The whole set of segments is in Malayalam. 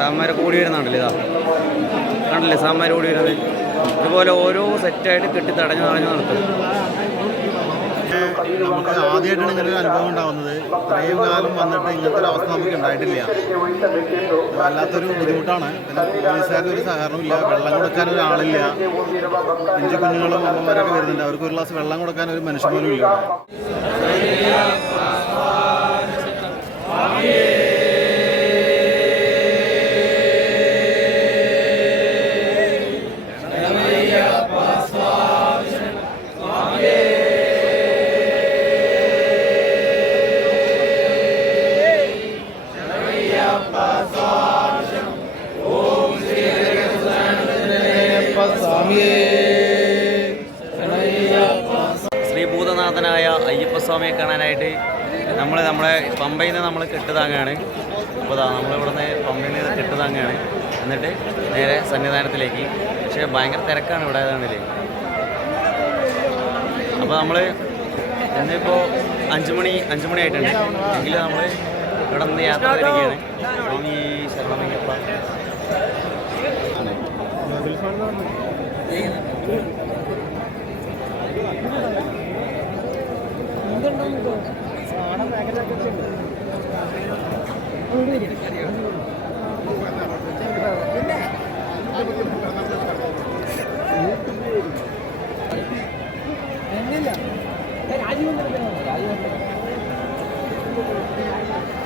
സാമാര് കൂടി വരുന്നുണ്ടല്ലോ ഇതാ? കണ്ടല്ലേ സാമ്മാർ കൂടി വരുന്നത്? ഇതുപോലെ ഓരോ സെറ്റായിട്ട് കെട്ടി തടഞ്ഞു തടഞ്ഞു നടത്തും നമുക്ക് ആദ്യമായിട്ടാണ് ഇങ്ങനെ ഒരു അനുഭവം ഉണ്ടാവുന്നത്. ഇത്രയും കാലം വന്നിട്ട് ഇങ്ങനത്തെ ഒരു അവസ്ഥ നമുക്ക് ഉണ്ടായിട്ടില്ല. വല്ലാത്തൊരു ബുദ്ധിമുട്ടാണ്. പിന്നെ പോലീസുകാരുടെ ഒരു സഹകരണമില്ല വെള്ളം കൊടുക്കാൻ ഒരാളില്ല അഞ്ച് കുഞ്ഞുങ്ങളും അമ്മമാരൊക്കെ വരുന്നുണ്ട്. അവർക്ക് ഒരു ഗ്ലാസ് വെള്ളം കൊടുക്കാൻ ഒരു പോലും ഇല്ല. ഇവിടെ. ശ്രീ ഭൂതനാഥനായ അയ്യപ്പസ്വാമിയെ കാണാനായിട്ട് നമ്മൾ നമ്മളെ പമ്പയിൽ നിന്ന് നമ്മൾ കെട്ടുതാങ്ങാണ്. അപ്പോൾ ഇതാ നമ്മളിവിടുന്ന് പമ്പയിൽ നിന്ന് കെട്ടുതാങ്ങാണ്. എന്നിട്ട് നേരെ സന്നിധാനത്തിലേക്ക്. പക്ഷേ ഭയങ്കര തിരക്കാണ് ഇവിടെ ആണെന്നില്ലേ അപ്പോൾ നമ്മൾ ഇന്നിപ്പോൾ അഞ്ച് മണി അഞ്ച് ആയിട്ടുണ്ട്. എങ്കിലും നമ്മൾ ഇവിടെ നിന്ന് യാത്ര തിരിക്കുകയാണ് സ്വാമി ശരണമയ്യപ്പ. നല്ല തിരക്കാണ്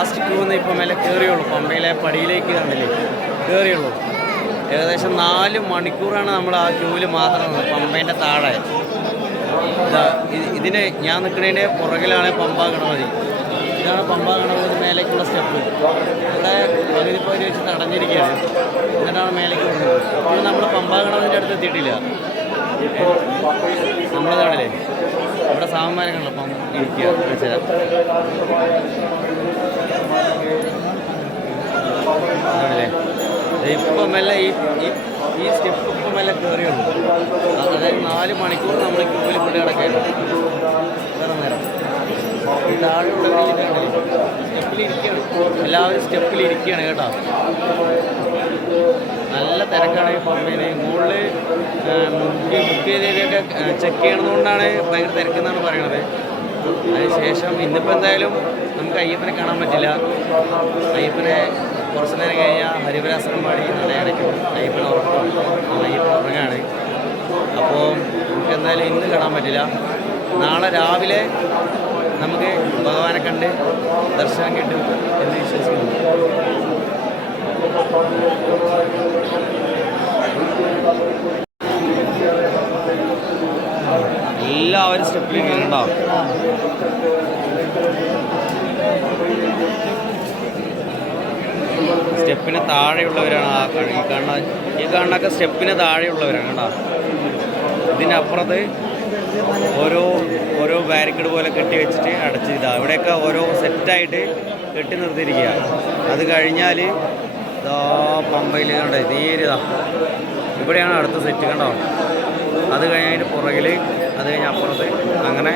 ലാസ്റ്റ് ക്യൂന്ന് ഇപ്പം മേലെ കയറിയുള്ളൂ. പമ്പയിലെ പടിയിലേക്ക് കണ്ടില്ലേ കയറിയുള്ളൂ. ഏകദേശം നാല് മണിക്കൂറാണ് നമ്മൾ ആ ക്യൂവിൽ മാത്രം പമ്പേന്റെ താഴെ. ഇതാ ഇതിന് ഞാൻ നിൽക്കുന്നതിന്റെ പുറകിലാണ് പമ്പ ഗണപതി. ഇതാണ് പമ്പ ഗണപതി മേലേക്കുള്ള സ്റ്റെപ്പ്. ഇവിടെ പകുതി പകുതി വെച്ച് തടഞ്ഞിരിക്കുകയാണ്. എന്നിട്ടാണ് മേലേക്ക് വരുന്നത് അപ്പോൾ നമ്മൾ പമ്പ ഗണപതിന്റെ അടുത്ത് എത്തിയിട്ടില്ല. നമ്മളതാണല്ലേ? ഇവിടെ സാമന്മാരൊക്കെ പമ്പ ഇരിക്കുക. ആണല്ലേ? ഇപ്പം മെല്ലെ ഈ ഈ- സ്റ്റെപ്പ് ഇപ്പം മെല്ലെ അതായത് നാല് മണിക്കൂർ നമ്മൾ ക്യൂവിൽ കൂടി കിടക്കുകയാണ് വേറെ നേരം. ഈ താഴെയുള്ള സ്റ്റെപ്പിൽ ഇരിക്കുകയാണ് എല്ലാവരും സ്റ്റെപ്പിൽ ഇരിക്കുകയാണ് കേട്ടോ. നല്ല തിരക്കാണ് ഈ പമ്പയിൽ മുകളിൽ മുക്കി ബുക്ക് ചെയ്തതിന്റെയൊക്കെ ചെക്ക് ചെയ്യണതുകൊണ്ടാണ് ഭയങ്കര തിരക്കെന്നാണ് പറയണത്. അതിനുശേഷം ഇന്നിപ്പോൾ എന്തായാലും നമുക്ക് അയ്യപ്പനെ കാണാൻ പറ്റില്ല. അയ്യപ്പനെ കുറച്ച് നേരം കഴിഞ്ഞാൽ ഹരിവരാസനം പാടി നടയടയ്ക്കും അയ്യപ്പൻ ഉറക്കം. അയ്യപ്പൻ ഉറങ്ങാണ്. അപ്പോൾ നമുക്ക് എന്തായാലും ഇന്ന് കാണാൻ പറ്റില്ല. നാളെ രാവിലെ നമുക്ക് ഭഗവാനെ കണ്ട് ദർശനം കിട്ടും എന്ന് വിശ്വസിക്കുന്നു. എല്ലാവരും സ്റ്റെപ്പിൽ ഉണ്ടാവും സ്റ്റെപ്പിന് താഴെയുള്ളവരാണ് ആ ഈ കാണുന്ന ഈ കാണുന്നൊക്കെ സ്റ്റെപ്പിന് താഴെയുള്ളവരാണ് കേട്ടോ. ഇതിനപ്പുറത്ത് ഓരോ ഓരോ ബാരിക്കേഡ് പോലെ കെട്ടി വെച്ചിട്ട് അടച്ച് ഇതാ. ഇവിടെയൊക്കെ ഓരോ സെറ്റായിട്ട് കെട്ടി നിർത്തിയിരിക്കുക അത് കഴിഞ്ഞാൽ ഇതാ പമ്പയിൽ കണ്ടോ? തീരിതാ ഇവിടെയാണ് അടുത്ത സെറ്റ് കണ്ടോ? അത് കഴിഞ്ഞതിന് പുറകിൽ അത് കഴിഞ്ഞ് അപ്പുറത്ത് അങ്ങനെ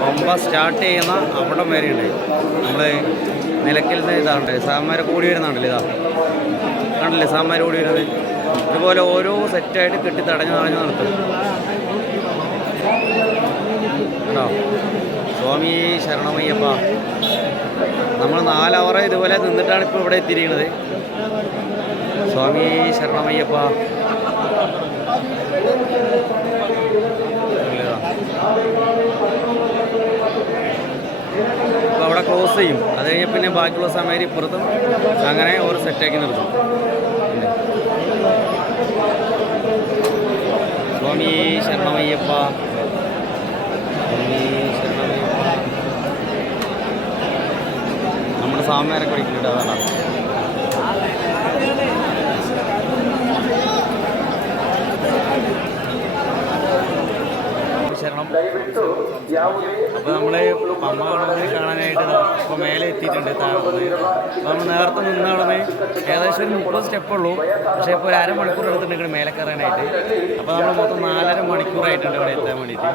പമ്പ സ്റ്റാർട്ട് ചെയ്യുന്ന അവിടം വരെയുണ്ട് നമ്മൾ നിലയ്ക്കൽ ഇതാണ്ട് സാമാര് കൂടി വരുന്നുണ്ടല്ലോ ഇതാ? കണ്ടില്ലേ സാമാര് കൂടി വരുന്നത്? ഇതുപോലെ ഓരോ സെറ്റായിട്ട് കെട്ടി തടഞ്ഞു തടഞ്ഞു നടത്തും. കേട്ടോ സ്വാമി ശരണമയ്യപ്പ. നമ്മൾ നാലവറ ഇതുപോലെ നിന്നിട്ടാണ് ഇപ്പോൾ ഇവിടെ എത്തിയിരിക്കുന്നത്. സ്വാമി ശരണമയ്യപ്പ. ക്ലോസ് ചെയ്യും. അത് കഴിഞ്ഞാൽ പിന്നെ ബാക്കിയുള്ള സമയം ഇപ്പുറത്തും അങ്ങനെ ഓർ സെറ്റാക്കി നിർത്തും? സ്വാമി ശരണമയ്യപ്പ. നമ്മുടെ സ്വാമിമാരൊക്കെ വിളിക്കുന്നുണ്ട്? അതാണ്. ശരണം. അപ്പോൾ നമ്മൾ പമ്മ കാണാനായിട്ട് ഇപ്പോൾ മേലെ എത്തിയിട്ടുണ്ട് താഴെ അപ്പൊ നമ്മൾ നേരത്തെ നിന്നാണ് ഏകദേശം ഒരു മുപ്പത് സ്റ്റെപ്പ് ഉള്ളൂ. പക്ഷേ ഇപ്പോൾ ഒരു അരമണിക്കൂർ എടുത്തിട്ടുണ്ട് മേലെ കയറാനായിട്ട് അപ്പോൾ നമ്മൾ മൊത്തം നാലര മണിക്കൂറായിട്ടുണ്ട് ഇവിടെ എത്താൻ വേണ്ടിയിട്ട്.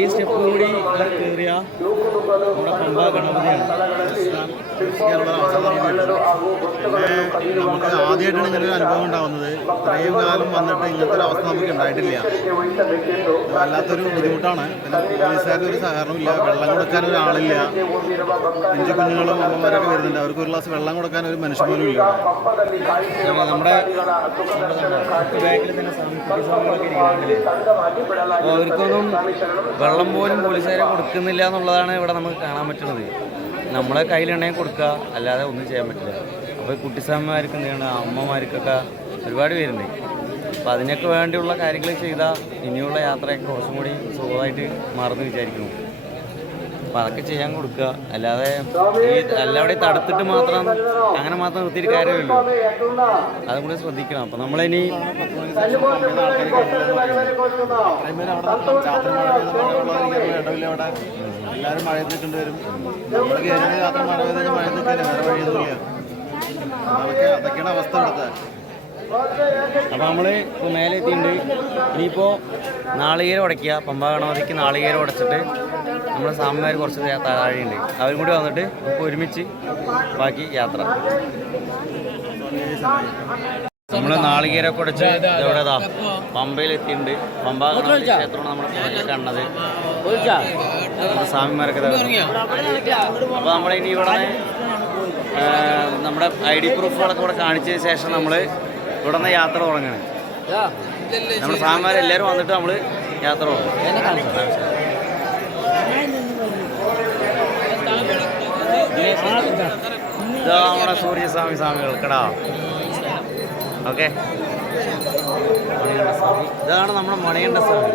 ഈ സ്റ്റെപ്പ് കൂടി കയറിയ നമ്മുടെ പമ്പ ഗണപതിയാണ്. നമുക്ക് ആദ്യമായിട്ടാണ് ഇങ്ങനെ ഒരു അനുഭവം ഉണ്ടാവുന്നത്. ഇത്രയും കാലം വന്നിട്ട് ഇങ്ങനത്തെ ഒരു അവസ്ഥ നമുക്ക് ഉണ്ടായിട്ടില്ല. വല്ലാത്തൊരു ബുദ്ധിമുട്ടാണ്. പിന്നെ പോലീസുകാരുടെ ഒരു സഹകരണമില്ല വെള്ളം കൊടുക്കാൻ ഒരാളില്ല അഞ്ച് കുഞ്ഞുങ്ങളും അമ്മമാരൊക്കെ വരുന്നുണ്ട്. അവർക്ക് ഒരു ഗ്ലാസ് വെള്ളം കൊടുക്കാൻ ഒരു മനുഷ്യ പോലും ഇല്ല. നമ്മുടെ തന്നെ അപ്പോൾ അവർക്കൊന്നും വെള്ളം പോലും പോലീസുകാരെ കൊടുക്കുന്നില്ല എന്നുള്ളതാണ് ഇവിടെ നമുക്ക് കാണാൻ പറ്റുന്നത്. നമ്മളെ കയ്യിലുണ്ടെങ്കിൽ കൊടുക്കുക അല്ലാതെ ഒന്നും ചെയ്യാൻ പറ്റില്ല. അപ്പോൾ കുട്ടിസാമ്മമാർക്ക് എന്തെയാണ് എന്ത് അമ്മമാർക്കൊക്കെ ഒരുപാട് പേരുണ്ട്. അപ്പോൾ അതിനൊക്കെ വേണ്ടിയുള്ള കാര്യങ്ങൾ ചെയ്താൽ ഇനിയുള്ള യാത്രയൊക്കെ കുറച്ചും കൂടി സുഖമായിട്ട് മാറുമെന്ന് വിചാരിക്കുന്നു. അപ്പോൾ അതൊക്കെ ചെയ്യാൻ കൊടുക്കുക. അല്ലാതെ ഈ എല്ലാവരുടെയും തടുത്തിട്ട് മാത്രം അങ്ങനെ മാത്രം നിർത്തിയിട്ട് കാര്യമില്ലല്ലോ അതും കൂടി ശ്രദ്ധിക്കണം. അപ്പോൾ നമ്മളിനി എല്ലാവരും മഴ നിൽക്കേണ്ടി വരും നമ്മൾ കയറുന്ന യാത്ര മഴ പെയ്ത മഴ നിൽക്കില്ല വേറെ വഴിയൊന്നുമില്ല അതൊക്കെ അതൊക്കെയാണ് അവസ്ഥ ഇവിടുത്തെ. അപ്പോൾ നമ്മൾ ഇപ്പോൾ മേലെ എത്തിയിട്ടുണ്ട് ഇനിയിപ്പോൾ നാളികേരം ഉടയ്ക്കുക. പമ്പാ ഗണപതിക്ക് നാളികേരം ഉടച്ചിട്ട് നമ്മുടെ സാമ്മാർ കുറച്ച് താഴെയുണ്ട്. അവരും കൂടി വന്നിട്ട് നമുക്ക് ഒരുമിച്ച് ബാക്കി യാത്ര. നമ്മൾ നാളികേരമൊക്കെ ഉടച്ച് എവിടെതാ പമ്പയിൽ എത്തിയിട്ടുണ്ട് പമ്പ ഗണപതി ക്ഷേത്രമാണ് നമ്മുടെ നമ്മുടെ സ്വാമിമാരൊക്കെ അപ്പോൾ നമ്മളിനി ഇവിടെ നമ്മുടെ ഐ ഡി പ്രൂഫുകളൊക്കെ ഇവിടെ കാണിച്ചതിന് ശേഷം നമ്മൾ ഇവിടെ നിന്ന് യാത്ര തുടങ്ങണ്. നമ്മുടെ സാമ്പാർ എല്ലാവരും വന്നിട്ട് നമ്മൾ യാത്ര തുടങ്ങും. ഇതാ നമ്മുടെ സൂര്യസ്വാമി സ്വാമികൾക്കടാ. ഓക്കെ. ഇതാണ് നമ്മുടെ മണികണ്ഠ സ്വാമി